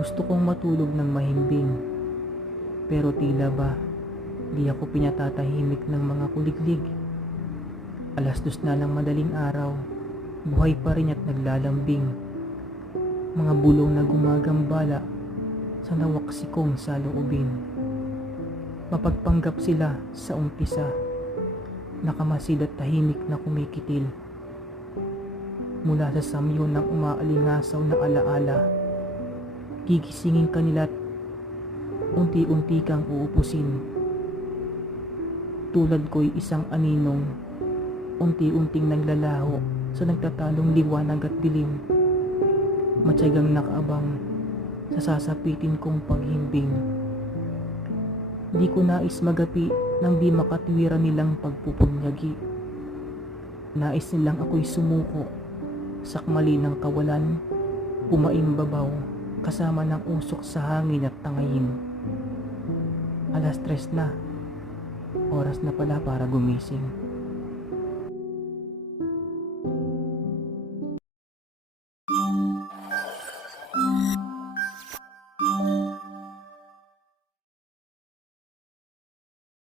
Gusto kong matulog ng mahimbing, pero tila ba di ako pinatatahimik ng mga kuliglig. 2:00 na ng madaling araw, buhay pa rin at naglalambing. Mga bulong na gumagambala sa nawaksikong saloobin. Mapagpanggap sila sa umpisa, nakamasid at tahimik na kumikitil. Mula sa samyon ng umaalingasaw na alaala, gigisingin ka nila't unti-unti kang uupusin. Tulad ko'y isang aninong unti-unting naglalaho sa nagtatalong liwanag at dilim. Matyagang nakaabang sa sasapitin kong paghimbing. Di ko nais magapi ng di makatwiran nilang pagpupunyagi. Nais nilang ako'y sumuko sa kamali ng kawalan, pumaimbabaw kasama ng usok sa hangin at tangayin. 3:00 na, oras na pala para gumising.